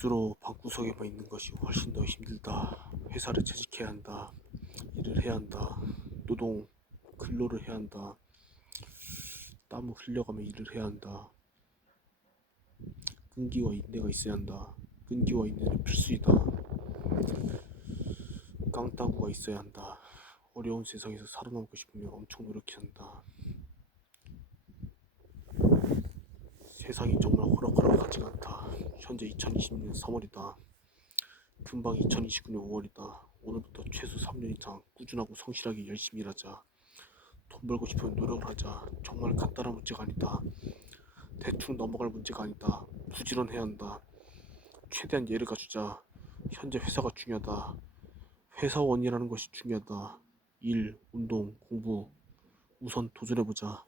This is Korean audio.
스스로 방구석에만 있는 것이 훨씬 더 힘들다. 회사를 재직해야 한다. 일을 해야 한다. 근로를 해야 한다. 땀을 흘려가며 일을 해야 한다. 끈기와 인내가 있어야 한다. 끈기와 인내는 필수이다. 깡따구가 있어야 한다. 어려운 세상에서 살아남고 싶으면 엄청 노력해야 한다. 세상이 정말 호락호락하지가 않다. 현재 2020년 3월이다. 금방 2029년 5월이다. 오늘부터 최소 3년 이상 꾸준하고 성실하게 열심히 일하자. 돈 벌고 싶으면 노력을 하자. 정말 간단한 문제가 아니다. 대충 넘어갈 문제가 아니다. 부지런해야 한다. 최대한 예를 갖추자. 현재 회사가 중요하다. 회사원이라는 것이 중요하다. 일, 운동, 공부 우선 도전해보자.